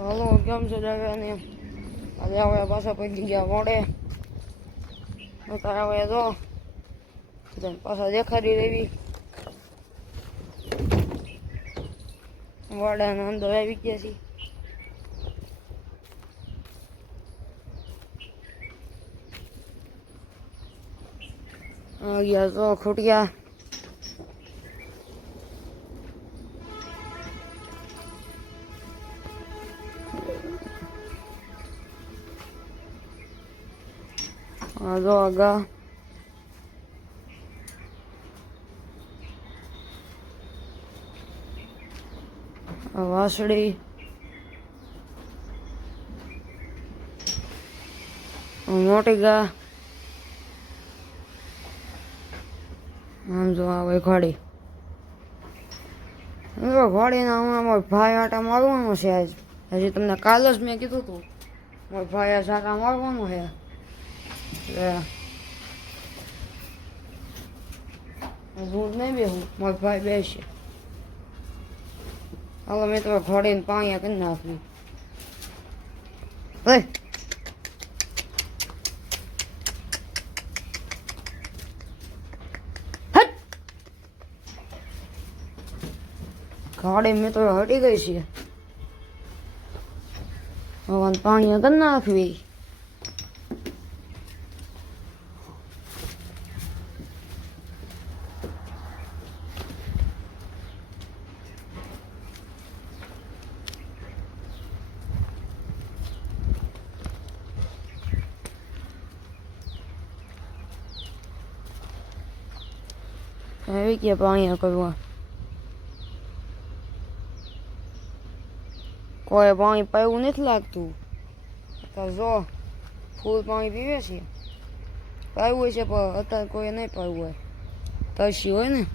હાલો કેમ છે ડ્રાઈવરને આજે આપણે પાછા પડી ગયા મોડે તારા હવે જો પાછા દેખાડી દેવી વાડાના અંદર આવી ગયા છીએ ગયા તો ખૂટ્યા જો આગા વાસળી મોટી ગા આમ જો આવે ઘોડી ઘોડીના હમણાં ભાઈ આટા મારવાનો છે આજ હજી તમને કાલ જ મેં કીધું હતું મારો ભાઈ આ આટા મારવાનો છે હું નહીં બેહું મારો ભાઈ બેસે હાલો મેં તો ઘોડીને પાણી કરી નાખ્યું ઘોડી મેં તો હટી ગઈ છે હવે પાણી કરી નાખવી આવી ગયા પાણી કરવા કોઈ પાણી પાયું નથી લાગતું જો ફૂલ પાણી પીવે છે પાયું હોય છે પણ અત્યારે કોઈ નહીં પાયું હોય તરસી હોય ને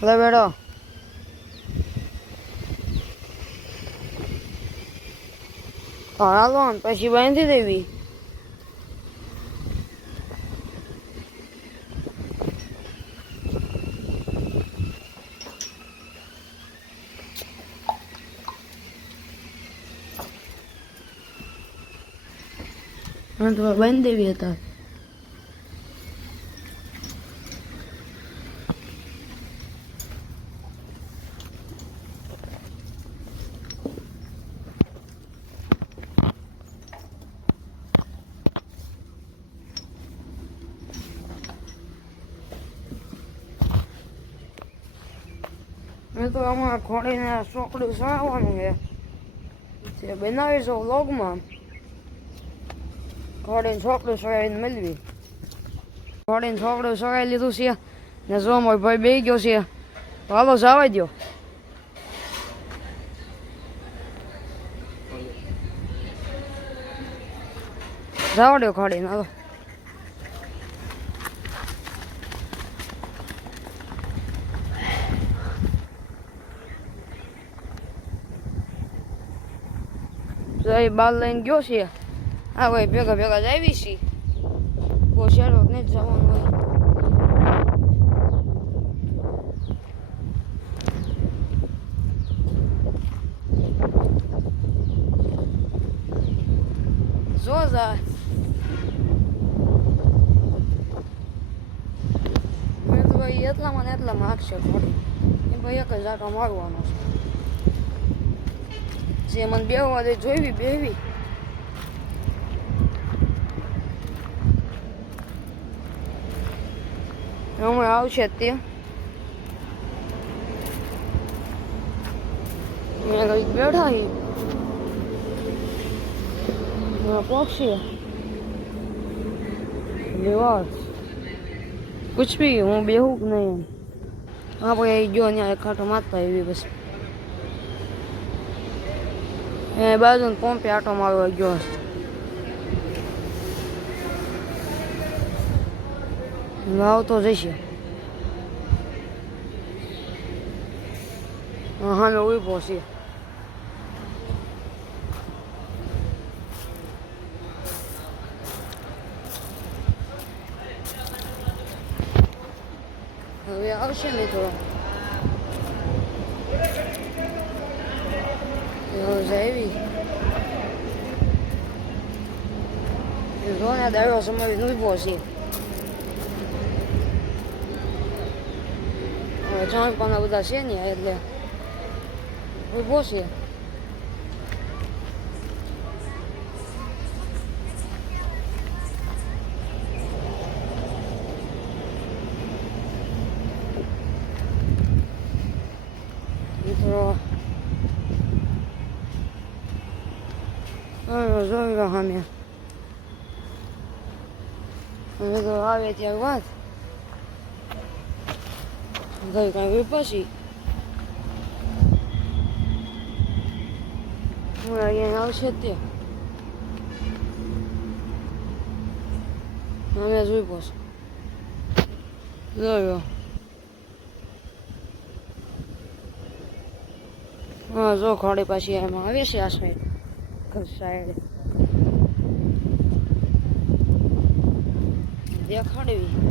લે બેડો હાલો ને પછી બાંધી દેવી બાંધી દેવી હતા મેં તો આમાં ઘોડીને ચોકડું સળાવવાનું છે તે બનાવીશું વ્લોગમાં ઘોડીને ચોકડું સળાવીને મળવી ઘોડીને ચોકડું સળાવી લીધું છે ને જો મારો ભાઈ બેસી ગયો છે હાલો જવા દો જવા દો ઘોડીને હાલો એ બાર લઈને ગયો છે હા ભાઈ ભેગા ભેગા જ આવી છીએ બહુ શેરો જ નથી જવાનું હોય જો જાય મેં તો ભાઈ એટલામાં ને એટલામાં હાકશે ઘોડી એ ભાઈ એક જ આટો મારવાનો છે જે મને બેહવા દે જોઈવી બેહવી હમણાં આવશે તે મેં કંઈક બેઠા पक्षी कुछ भी हूँ बेहूक नहीं આપણે જો ત્યાં ખાટો મારતા એવી બસ એ બાજુ પંપે આટો મારવા ગયો આવતો જશે હા મેં ઉભો છે હવે આવશે મિત્રો આવી ઘણા દાડો સમય ઉભો છે જાણ પણ બધા છે ને એટલે ઉભો છે મિત્રો જોઈ લો સામે હવે તો આવે ત્યાર વાત ગઈ કાંઈ પછી હું અહીંયા આવશે તે અમે જોઈ પછી જોયો હા જો ખોડી પાછી એમાં આવે છે આ સાઈડ સાઈડ દેખાડવી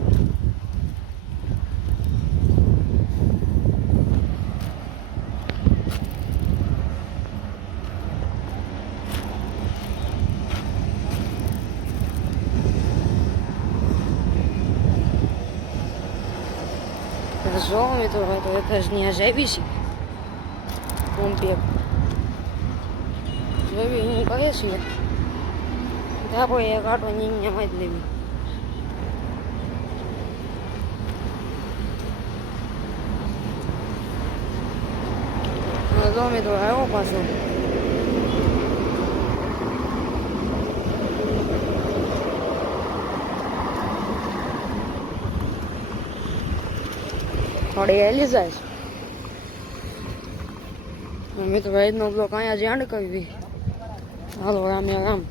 જો મિત્રો હોય તો એક જ ત્યાં આવી છે પંપે જેવી હું કહે છે આપણે એક આટો અહીંયા જ લેવી જો મિત્રો આવ્યો પાછો થોડી હેલી જાય મિત્રો આજનો બ્લોક અહીંયા જ એન્ડ કરવી હાલો રામ રામ